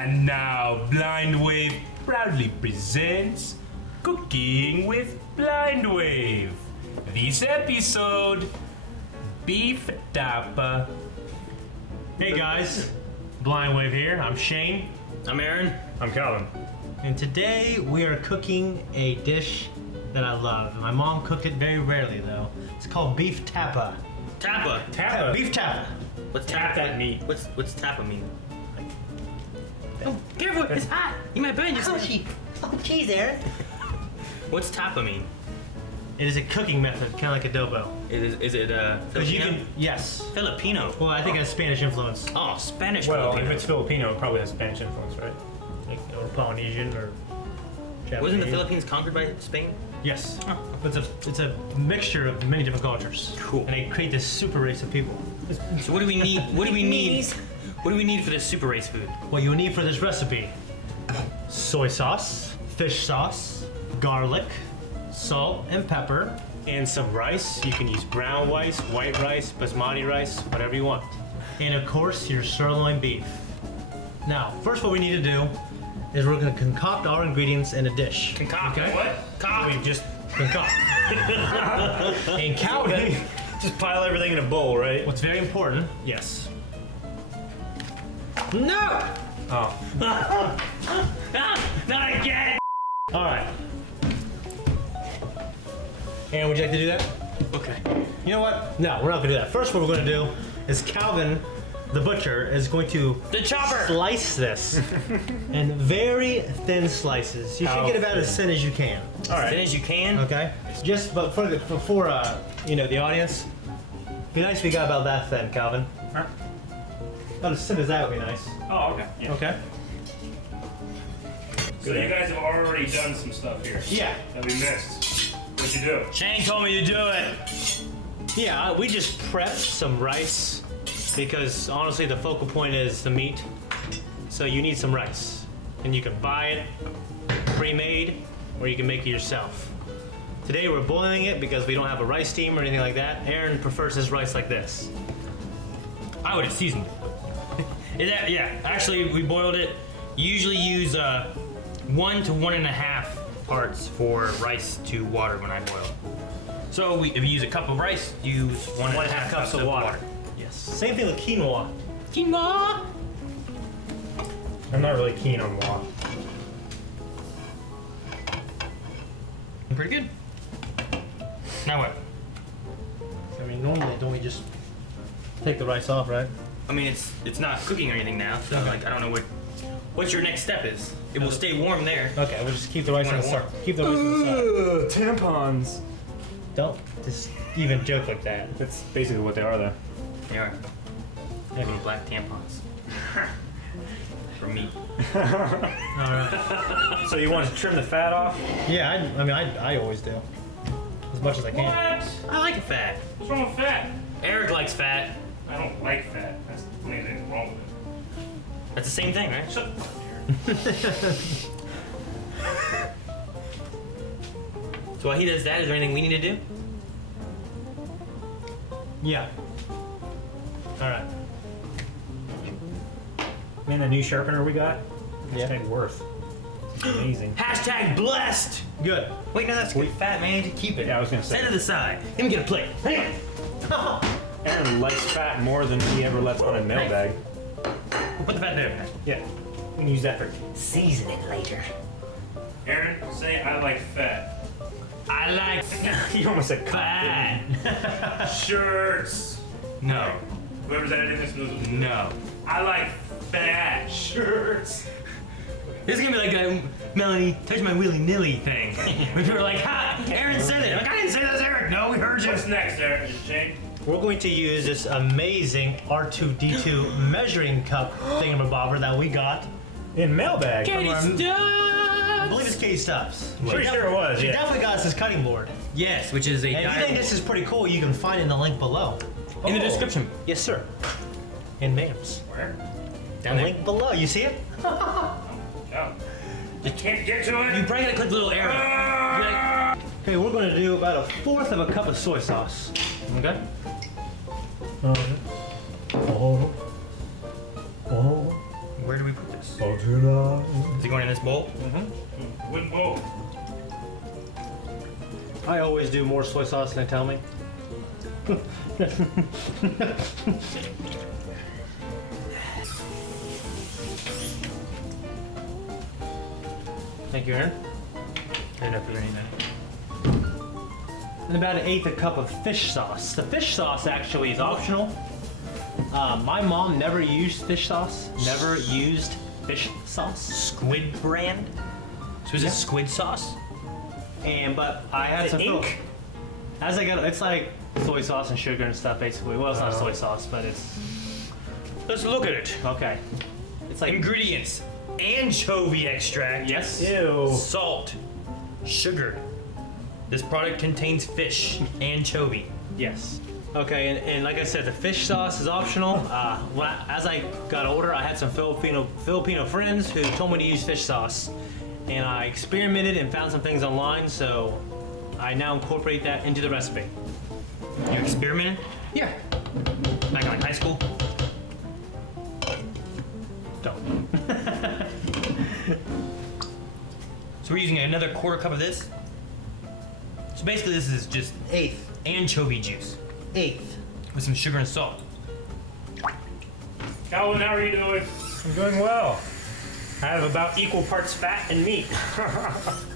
And now Blind Wave proudly presents Cooking with Blind Wave. This episode, Beef Tapa. Hey guys, Blind Wave here. I'm Shane. I'm Aaron. I'm Calvin. And today we are cooking a dish that I love. My mom cooked it very rarely though. It's called beef tapa. Tapa. Tapa. Beef tapa. What's Tap tapa? that meat. What's tapa mean? Oh, careful! It's hot. You might burn yourself. Oh, geez, Aaron. What's tapa mean? It is a cooking method, kind of like adobo. Is it Because you Filipino? can, yes. Filipino. Well, I think it has Spanish influence. Oh, Spanish. Well, Filipino. if it's Filipino, it probably has Spanish influence, right? Like, or Polynesian or Japanese. Wasn't the Philippines conquered by Spain? Yes. Oh. It's a mixture of many different cultures. Cool. And they create this super race of people. So what do we need? What do we need? What do we need for this super race food? What you need for this recipe: soy sauce, fish sauce, garlic, salt and pepper, and some rice. You can use brown rice, white rice, basmati rice, whatever you want. And of course, your sirloin beef. Now, first what we need to do is we're going to concoct our ingredients in a dish. Concoct. Okay? What? Cock. We just concoct. And Calvin, Just pile everything in a bowl, right? what's very important, yes. No! Oh. Not again. All right. Aaron, would you like to do that? Okay. You know what? No, we're not gonna do that. First, what we're gonna do is Calvin, the butcher, is going to The chopper. slice this in very thin slices. You should How get about thin? as thin as you can. All As right. thin as you can. Okay. Just but for the audience, be nice if we got about that thin, Calvin. Huh? About as thin as that would be nice. Oh, okay. Yeah. Okay. So you guys have already done some stuff here Yeah. that we missed. What'd you do? Shane told me to do it. Yeah, we just prepped some rice because honestly the focal point is the meat. So you need some rice. And you can buy it pre-made or you can make it yourself. Today we're boiling it because we don't have a rice steam or anything like that. Aaron prefers his rice like this. I would have seasoned it. Yeah, actually we boiled it. Usually use 1 to 1.5 parts for rice to water when I boil. So if you use a cup of rice, use 1.5 cups of water. Yes. Same thing with quinoa. Quinoa. I'm not really keen on wok. Pretty good. Now what? I mean, normally don't we just take the rice off, right? I mean, it's not cooking or anything now, so Okay. like I don't know what your next step is. It will stay warm there. Okay, we'll just keep the rice on the side. Keep the rice on the side. Tampons. Don't just even joke like that. That's basically what they are, though. They are Okay. little black tampons for me. All right. So you want to trim the fat off? Yeah, I always do. As much as I can. What? I like fat. What's wrong with fat? Eric likes fat. I don't like fat. That's the only thing wrong with it. That's the same thing, right? Shut the fuck here. So while he does that, is there anything we need to do? Yeah. All right. Man, the new sharpener we got? Yeah. Hashtag worth. It's amazing. Hashtag blessed. Good. Wait, no, that's good. Fat man, just keep it. Yeah, I was gonna say. Set it aside. Let me get a plate. Hang on. Aaron likes fat more than he ever lets on a mailbag. We'll put the fat there. Yeah. We can use that for. Season it later. Aaron, say I like fat. I like You almost said cock, fat. Shirts. No. Whoever's editing this knows. No. I like fat shirts. This is gonna be like a Melanie touch my willy nilly thing. When people are like, ha, Aaron said it. I'm like, I didn't say that, Eric. No, we heard you. What's next, Aaron? Shane? We're going to use this amazing R2D2 measuring cup thingamabobber that we got. In mailbag. Katie I believe Stubbs. it's Katie Stubbs. Pretty sure it was, She yeah. definitely got us this cutting board. Yes, which is a And if you think diamond. this is pretty cool, you can find it in the link below. In the Oh. description. Yes, sir. In Mams. Where? Down The there. link below. You see it? No. You can't get to it. You probably gotta click the little arrow. You gotta- Okay, we're going to do about 1/4 of a cup of soy sauce. Okay? Oh. Oh. Where do we put it? Is it going in this bowl? Wooden bowl. I always do more soy sauce than they tell me. Thank you, Aaron. Good enough for anything. And about 1/8 cup of fish sauce. The fish sauce actually is optional. My mom never used fish sauce. Never used fish sauce. Squid brand? So is it squid sauce? But I had Is it some Phil- ink? As I got, it's like soy sauce and sugar and stuff, basically. Well, it's not soy sauce, but it's Let's look at it. okay. It's like Ingredients: anchovy extract. yes. Ew. Salt, sugar. This product contains fish, anchovy. Yes. Okay, and like I said, the fish sauce is optional. As I got older, I had some Filipino friends who told me to use fish sauce, and I experimented and found some things online, so I now incorporate that into the recipe. You experimented? Yeah. Back in like high school? Don't. So we're using another 1/4 cup of this. So basically this is just 1/8. anchovy juice 1/8. with some sugar and salt. Calvin, how are you doing? I'm doing well. I have about equal parts fat and meat.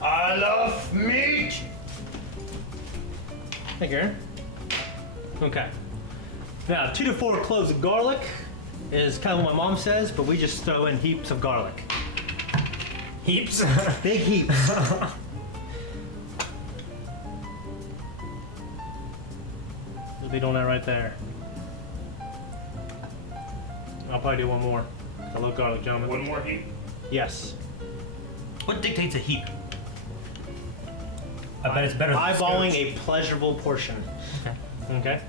I love meat! Thank you, Aaron. Okay. Now, 2 to 4 cloves of garlic is kind of what my mom says, but we just throw in heaps of garlic. Heaps. Big heaps. We'll be doing that right there. I'll probably do one more. I love garlic, gentlemen. One more heat. Yes. What dictates a heap? I bet it's better than Eyeballing scotch. a pleasurable portion. Okay. Okay.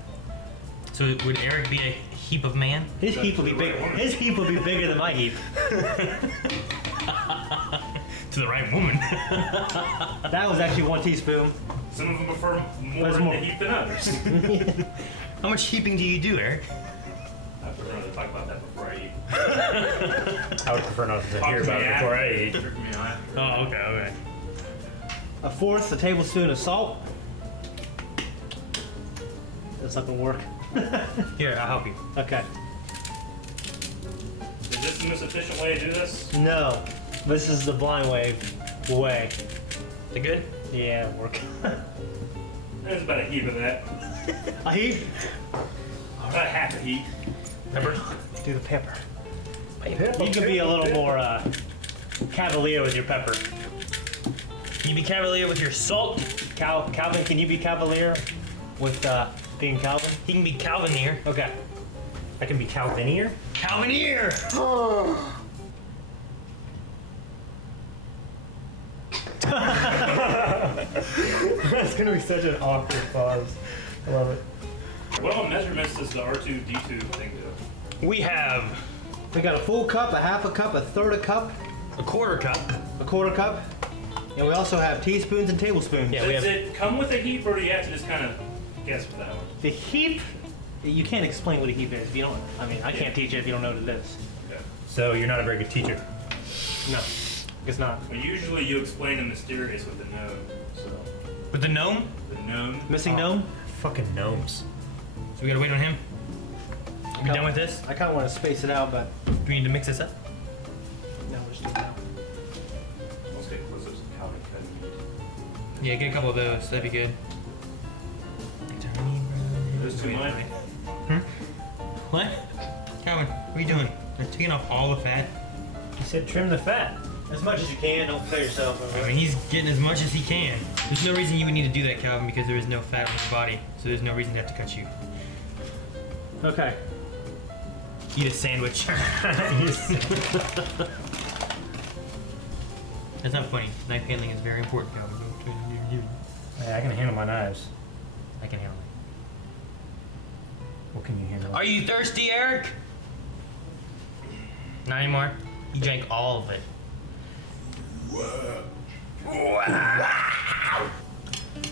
So would Eric be a heap of man? His heap will be big. His heap will be bigger than my heap. To the right woman. That was actually 1 teaspoon. Some of them prefer more There's in more. the heat than others. How much heaping do you do, Eric? I prefer not to talk about that before I eat. I would prefer not to Talk hear to about me it before I after. eat. Trick me on. Oh, okay. 1/4 a tablespoon of salt. That's not gonna work. Here, I'll help you. Okay. Is this the most efficient way to do this? No, this is the blind way. Is it good? Yeah, work. There's about a heap of that. A heap. About half a heap. Pepper? Do the pepper. You can be a little more cavalier with your pepper. Can you be cavalier with your salt? Calvin, can you be cavalier with being Calvin? He can be Calvinier. Okay. I can be Calvinier. Calvinier! That's gonna be such an awkward pause. I love it. What measurements does the R2D2 thing do? We have We got a full cup, a half a cup, a third a cup, a 1/4 cup. a 1/4 cup, and we also have teaspoons and tablespoons. Yeah, we Does have. it come with a heap, or do you have to just kind of guess with that one? The heap. You can't explain what a heap is if you don't. I mean, I can't teach it if you don't know what it is. Okay. So you're not a very good teacher. No, it's not. Well, usually you explain the mysterious with the gnome. So With the gnome? the gnome. Missing gnome. Fucking gnomes. So we gotta wait on him. Are we done with this? I kind of want to space it out, but Do we need to mix this up? no, let's do it now. Let's get close up some Calvin cut meat. Yeah, get a couple of those. That'd be good. Those two mine. What? Calvin, what are you doing? They're taking off all the fat. You said trim the fat. As much as you can. Don't kill yourself. I mean, he's getting as much as he can. There's no reason you would need to do that, Calvin, because there is no fat on his body. So there's no reason to have to cut you. Okay. Eat a sandwich. That's not funny. Knife handling is very important, Calvin. Yeah, I can handle my knives. I can handle What can you handle? it. Are you thirsty, Eric? Not anymore. He drank all of it.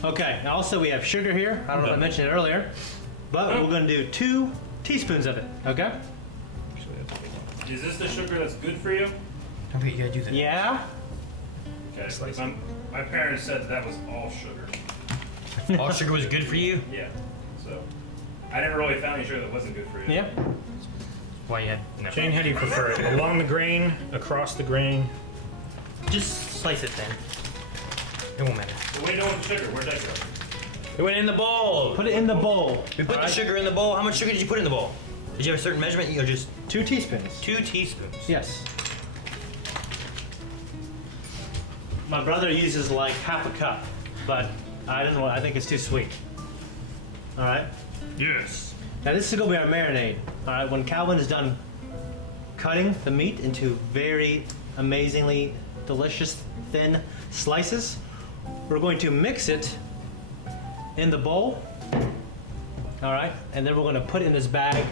Okay. Now also we have sugar here. I don't know if I mentioned it earlier, but we're gonna do 2 teaspoons of it. Okay. Is this the sugar that's good for you? I bet you gotta do that. Yeah? Okay. Slice My parents said that was all sugar. All sugar was good for you? Yeah. So I never really found any sugar that wasn't good for you. Yeah. Why you had no. Shane, how do you prefer it? Along the grain, across the grain? Just slice it then. It won't matter. But what are you doing with the sugar? Where'd that go? It went in the bowl. Put it in the bowl. We put the sugar in the bowl. How much sugar did you put in the bowl? Did you have a certain measurement? Or just 2 teaspoons. 2 teaspoons? Yes. My brother uses like half a cup, but I think it's too sweet. All right. Yes. Now this is gonna be our marinade. All right. When Calvin is done cutting the meat into very amazingly delicious thin slices, we're going to mix it in the bowl. All right. And then we're going to put it in this bag.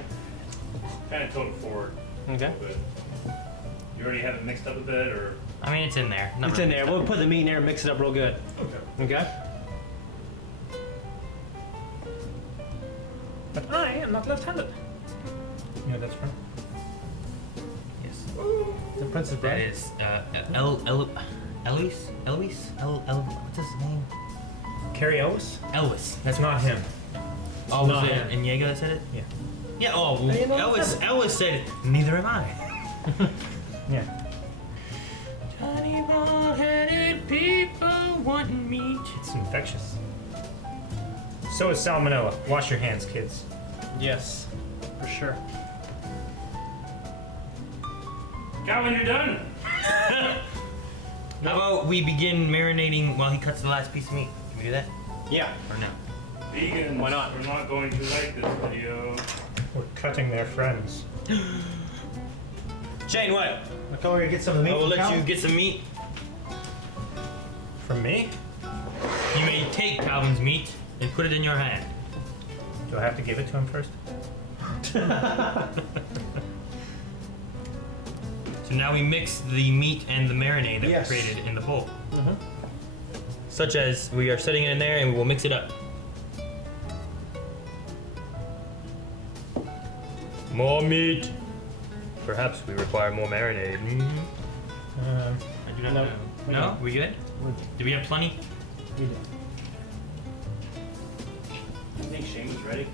Kind of tilt it forward. Okay. But you already have it mixed up a bit, or? I mean, it's in there. Not It's in really there. mixed We'll put the meat in there and mix it up real good. Okay. Okay. But I am not left-handed. Yeah, that's right. up. Yes. The Princess That Bride. is Eloise? What's his name? Carrie Ellis? Elvis. That's not him. Oh, not was it him. Inigo that said it? Yeah. Yeah, oh, well, you know Elvis said it. Neither am I. Yeah. Tiny bald-headed people wanting meat. It's infectious. So is salmonella. Wash your hands, kids. Yes, for sure. Calvin, you're done. How about we begin marinating while he cuts the last piece of meat? Can we do that? Yeah. Or no? Vegans Why not? are not going to like this video. We're cutting their friends. Shane, what? Okay, we're gonna get some of the meat. I will let Calvin. you get some meat. From me? You may take Calvin's meat and put it in your hand. Do I have to give it to him first? So now we mix the meat and the marinade that Yes. we created in the bowl. Such as we are setting it in there and we will mix it up. More meat. Perhaps we require more marinade. I do not No. know. No? We good? Do we have plenty? We do. I think Shane was ready.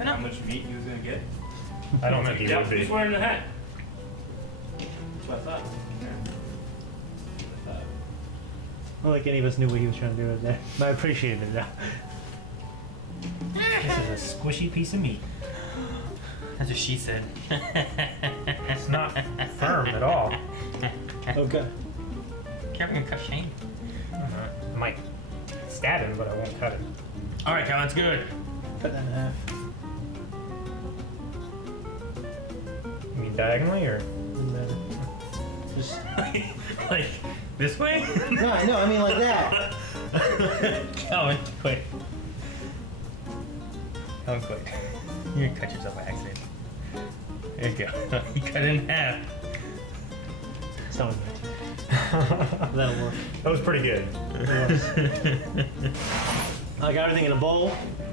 I know. How much meat he was gonna get? I don't think he Yeah, would be. he's wearing the hat. That's what I thought. I don't think any of us knew what he was trying to do right there, but I appreciated it now. This is a squishy piece of meat. That's what she said. It's not firm at all. Okay. Kevin can cut Shane. I might stab him, but I won't cut it. All right, Calvin, it's good. Cut that in half. You mean diagonally or? Doesn't matter. Just Like this way? no, I mean like that. Calvin, quit. Calvin, quit. You're gonna cut yourself by accident. There you go. You cut it in half. Someone. That'll work. That was pretty good. I got everything in a bowl.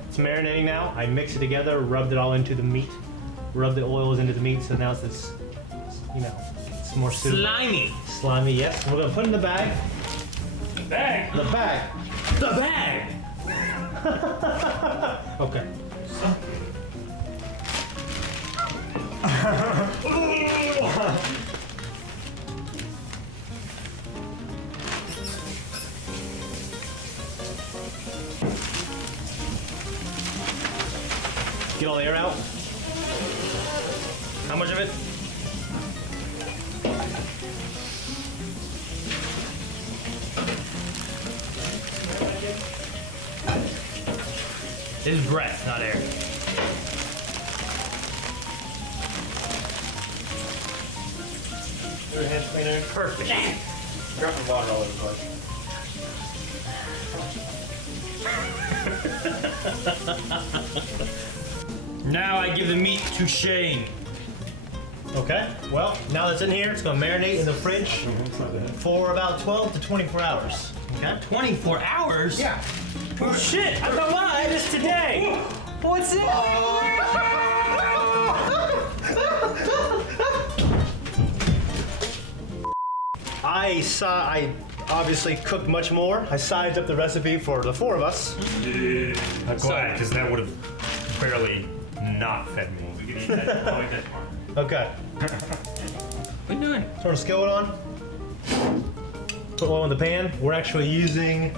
It's marinating now. I mixed it together, rubbed it all into the meat, rubbed the oils into the meat, so now it's it's more soup. Slimy. Slimy, yes. We're gonna put it in the bag. Bag. The bag. The bag. Okay. Get all the air out. How much of it? This is breath, not air. Your hand cleaner. Perfect. Dropping water all over the place. Now I give the meat to Shane. Okay. Well, now that's in here, it's gonna marinate in the fridge for about 12 to 24 hours. Okay. 24 hours? Yeah. Oh shit! I thought I this today. What's it? I obviously cooked much more. I sized up the recipe for the 4 of us. I'm glad, because that would have barely not fed me. We can eat that. I'll eat that tomorrow. Okay. What are you doing? Turn the skillet on. Put oil in the pan. We're actually using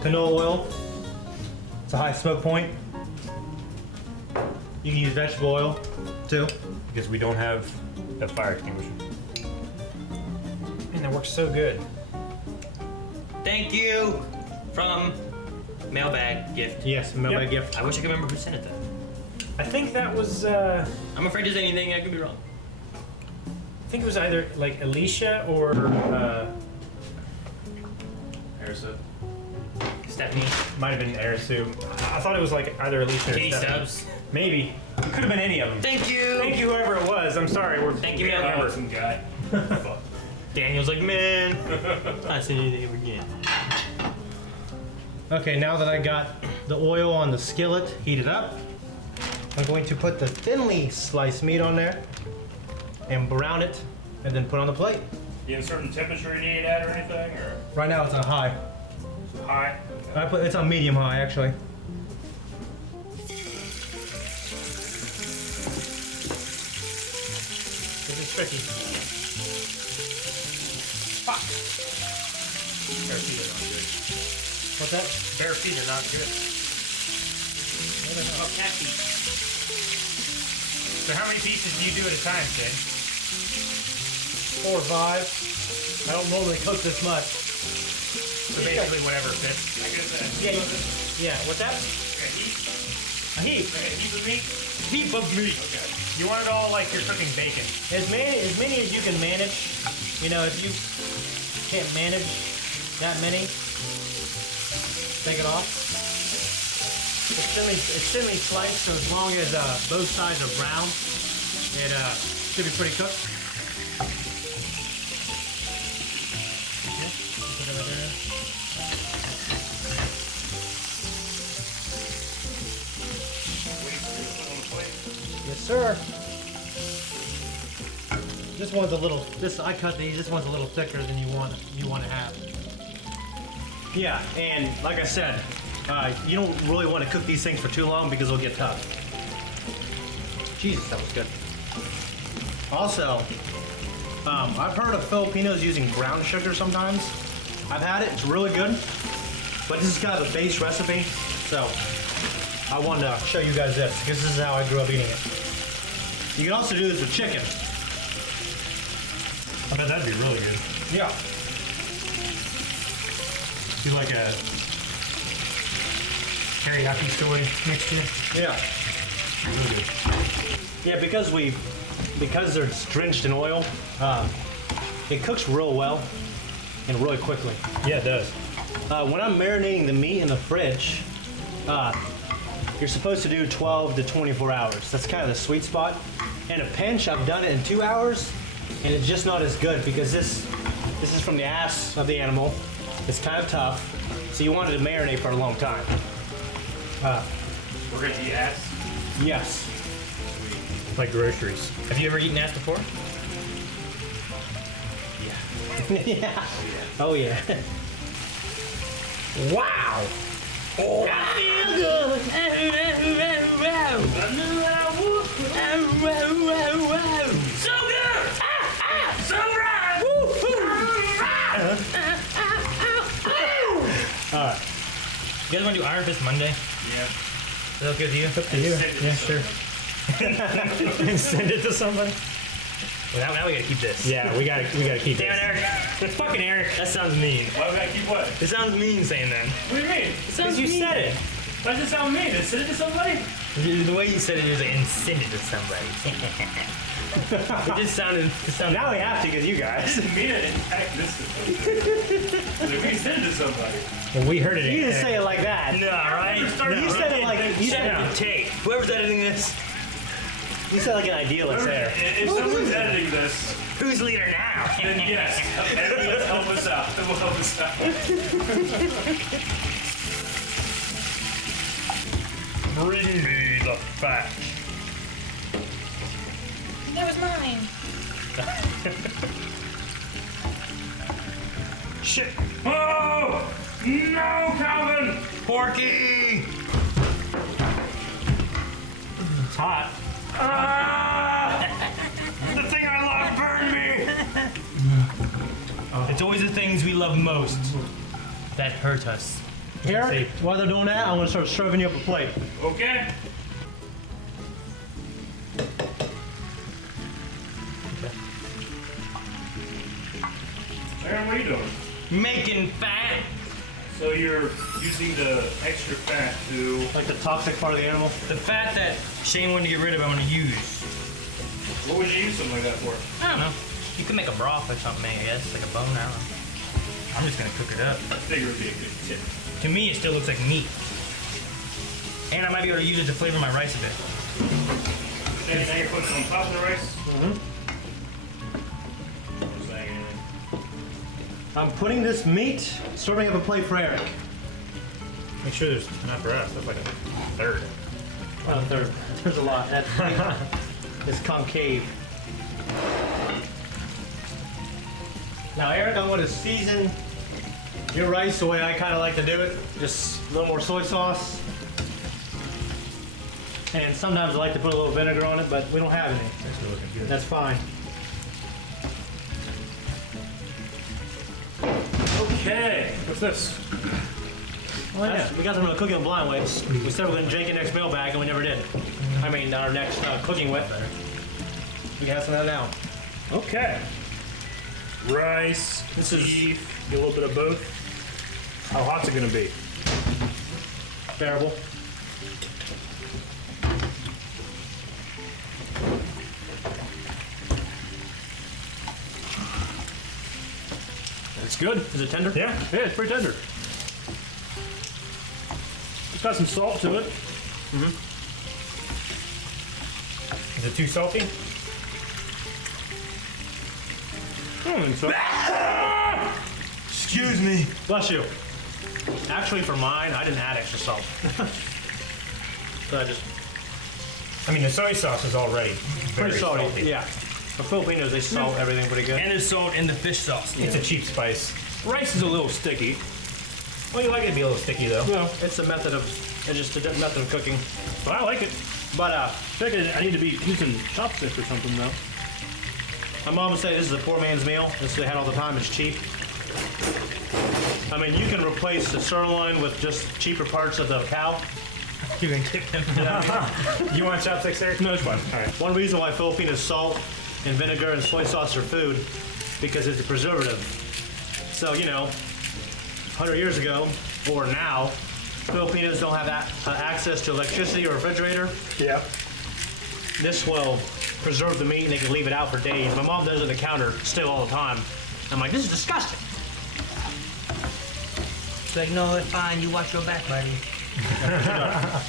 canola oil. It's a high smoke point. You can use vegetable oil too. Because we don't have a fire extinguisher. Man, that works so good. Thank you from mailbag gift. Yes, mailbag gift. I wish I could remember who sent it though. I think that was, I'm afraid to say anything. I could be wrong. I think it was either like Alicia or, Harrison. Stephanie. might have been Arisu. I thought it was like either Alicia or Katie Stephanie. Stubbs. Maybe. It could have been any of them. Thank you. Thank you, whoever it was. I'm sorry. Thank you, Yeah, mailbag. Harrison guy. Fuck. Daniel's like, man, I sent anything ever again. Okay, now that I got the oil on the skillet heated up, I'm going to put the thinly sliced meat on there and brown it and then put on the plate. You have a certain temperature you need it at or anything, or Right now it's on high. high? It's on medium high actually. This is tricky. Bare feet are not good. What's that? Bare feet are not good. Oh, cat feet. So how many pieces do you do at a time, Sid? 4 or 5. I don't normally cook this much. So basically whatever fits. I guess that. Yeah, what's that? Okay, heat. A heap. Okay, heat of meat. Heap of meat. Okay. You want it all like you're cooking bacon. As many as you can manage. You know, if you can't manage that many, take it off. It's thinly sliced, so as long as both sides are brown, it should be pretty cooked. Yeah, put it right there. Yes, sir. This one's a little. I cut these. This one's a little thicker than you want to have. Yeah, and like I said, you don't really want to cook these things for too long because they'll get tough. Jesus, that was good. Also, I've heard of Filipinos using brown sugar sometimes. I've had it. It's really good, but this is kind of a base recipe, so I wanted to show you guys this because this is how I grew up eating it. You can also do this with chicken. I bet that'd be really good. Yeah. Do like a teriyaki soy mixture. Yeah. Really good. Yeah, because it's drenched in oil, it cooks real well and really quickly. Yeah, it does. When I'm marinating the meat in the fridge, you're supposed to do 12 to 24 hours. That's kind of the sweet spot. In a pinch, I've done it in 2 hours, and it's just not as good because this is from the ass of the animal. It's kind of tough, so you want it to marinate for a long time. We're gonna eat ass. Yes. Like groceries. Have you ever eaten ass before? Yeah. Oh yeah. Wow! So good! So right! Alright. You guys want to do Iron Fist Monday? Yeah. Is that okay with you? Up to you. Yeah, sure. Send it to somebody. Well, now we gotta keep this. Yeah, we gotta keep Damn it, it. Eric. Fucking Eric. That sounds mean. Why we gotta keep what? It sounds mean saying that. What do you mean? Because you said it. Why does it sound mean? Did send it to somebody? The way you said it is like, and send it to somebody. It just sounded. Now we have to because you I guys. didn't mean it in fact this to somebody. Like, we can send it to somebody. Well, we heard it. You didn't say it like that. No, right? You said it like you Send said, it to tape. Whoever's editing this, you said like an idealist there. If someone's editing this, who's leader now? then yes, let's help us out. We'll help us out. Bring me the fat. That was mine. Shit. Oh! No, Calvin! Porky! It's hot. The thing I love burned me! It's always the things we love most that hurt us. Here, while they're doing that, I'm gonna start serving you up a plate. Okay. Aaron, what are you doing? Making fat. So you're using the extra fat to... Like the toxic part of the animal. The fat that Shane wanted to get rid of, I'm gonna use. What would you use something like that for? I don't know. You can make a broth or something, I guess, like a bone. I don't know. I'm just gonna cook it up. I figure it'd be a good tip. To me, it still looks like meat. And I might be able to use it to flavor my rice a bit. Then now you're putting it on top of the rice? I'm putting this meat, serving up a plate for Eric. Make sure there's enough for us. That's like a third. There's a lot. That plate is concave. Now, Eric, I'm going to season your rice the way I kind of like to do it. Just a little more soy sauce. And sometimes I like to put a little vinegar on it, but we don't have any. Actually looking good. That's fine. Okay. What's this? We got some of the cooking blind ways. We said we're going to drink it next mailbag, and we never did. I mean, our next cooking whip. We got some of that now. Okay. Rice, This is- beef, get a little bit of both. How hot's it gonna be? Bearable. It's good. Is it tender? Yeah, it's pretty tender. It's got some salt to it. Is it too salty? I don't think so. Excuse me. Bless you. Actually, for mine, I didn't add extra salt. So I just I mean, the soy sauce is already very pretty salty. salty. Yeah. The Filipinos, they salt everything pretty good. And there's salt in the fish sauce. It's a cheap spice. Rice is a little sticky. Well, you like it to be a little sticky, though. Well, it's a method of, it's just a different method of cooking. But I like it. But I think I need to be using chopsticks or something though. my mom would say this is a poor man's meal. This they had all the time. It's cheap. I mean, you can replace the sirloin with just cheaper parts of the cow. You can kick them. You want chopsticks, Eric? No, it's fine. All right. One reason why Filipinos salt and vinegar and soy sauce are food, because it's a preservative. So, you know, 100 years ago, or now, Filipinos don't have access to electricity or refrigerator. Yeah. This will preserve the meat and they can leave it out for days. My mom does it on the counter still all the time. I'm like, this is disgusting. It's like, no, it's fine. You wash your back, buddy. I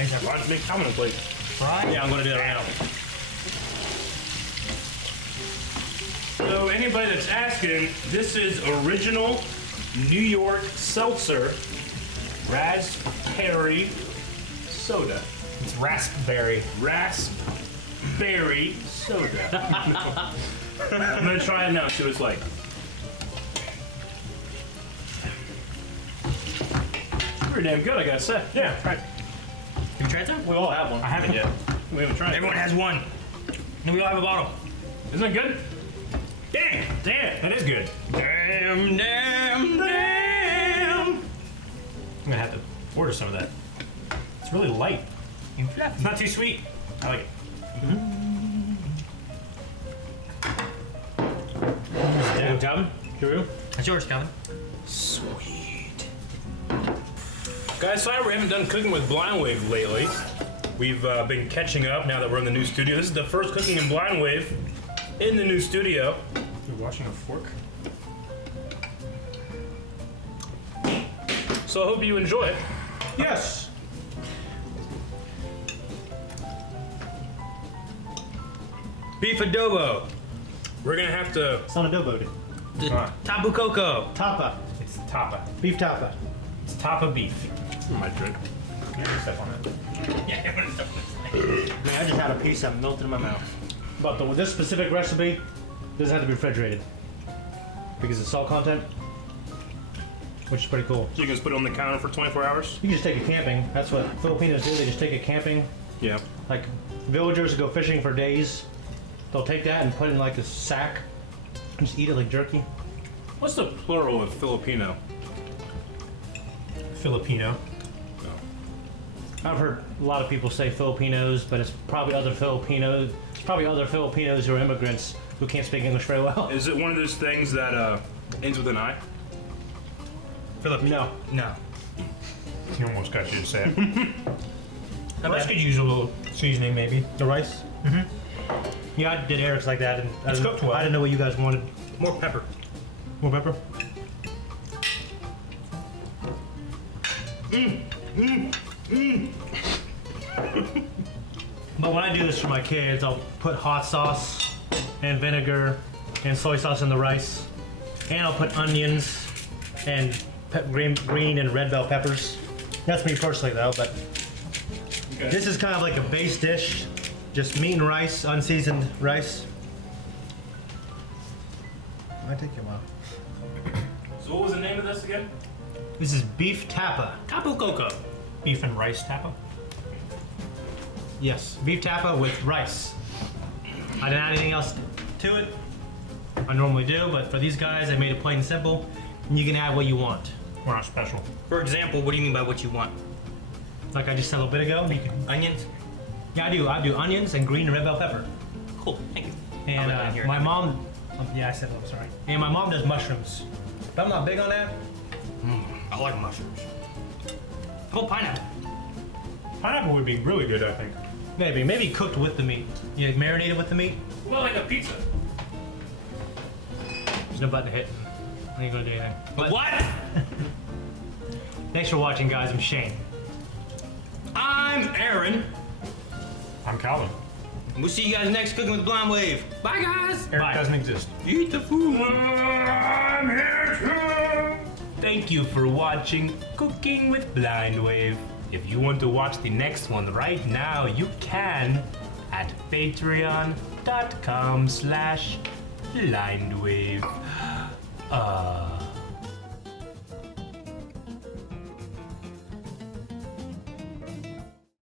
just have to make Calvin a plate. Yeah, I'm gonna do that right now. So anybody that's asking, this is original New York seltzer raspberry soda. It's raspberry. Raspberry soda. I'm gonna try it now. See what it's like. Pretty damn good, I gotta say. Yeah. Right. Have you tried some? We all have one. I haven't yet. We haven't tried it. Everyone has one. And we all have a bottle. Isn't it good? Dang! Damn. That is good. Damn, damn, damn. I'm gonna have to order some of that. It's really light. You fluff. It's not too sweet. I like it. Yeah, Calvin? True. That's yours, Calvin. Guys, sorry we haven't done cooking with Blind Wave lately. We've been catching up now that we're in the new studio. This is the first cooking in Blind Wave in the new studio. You're washing a fork? So I hope you enjoy it. Yes. Beef adobo. We're gonna have to. It's not adobo, dude. The tapu coco. Tapa. It's Tapa. Beef tapa. It's Tapa beef. My drink. You can step on it. Yeah, Man, I just had a piece of melted in my mouth. But with this specific recipe, Doesn't have to be refrigerated because of salt content, which is pretty cool. So you can just put it on the counter for 24 hours? You can just take it camping. That's what Filipinos do. They just take it camping. Yeah. Like villagers go fishing for days. They'll take that and put it in like a sack and just eat it like jerky. What's the plural of Filipino? Filipino. I've heard a lot of people say Filipinos, but it's probably other Filipinos. It's probably other Filipinos who are immigrants who can't speak English very well. Is it one of those things that ends with an I? No. No. He almost got you to say it. Rice could use a little seasoning, maybe. The rice? Mm-hmm. Yeah, I did Eric's like that, and It's cooked well. I didn't know what you guys wanted. More pepper. More pepper? But when I do this for my kids, I'll put hot sauce and vinegar and soy sauce in the rice, and I'll put onions and green and red bell peppers. That's me personally, though. But this is kind of like a base dish, just meat and rice, unseasoned rice. Might take you a while. So what was the name of this again? This is beef tapa. Tapo coco. Beef and rice tapa. Yes, beef tapa with rice. I didn't add anything else to it. I normally do, but for these guys, I made it plain and simple. And you can add what you want. We're not special. For example, what do you mean by what you want? Like I just said a little bit ago. You can, Onions? yeah, I do onions and green and red bell pepper. Cool, thank you. And I'll let that here. my mom, yeah, I said, I'm sorry. And my mom does mushrooms. But I'm not big on that. I like mushrooms. Oh, pineapple. Pineapple would be really good, I think. Maybe cooked with the meat. You marinated with the meat. Well, like a pizza. There's no button to hit. I ain't gonna do anything. But What? thanks for watching, guys. I'm Shane. I'm Aaron. I'm Calvin. And we'll see you guys next Cooking with Blind Wave. Bye, guys. Eric Bye. doesn't exist. Eat the food. I'm here too. Thank you for watching Cooking with Blind Wave. If you want to watch the next one right now, you can at patreon.com/blindwave.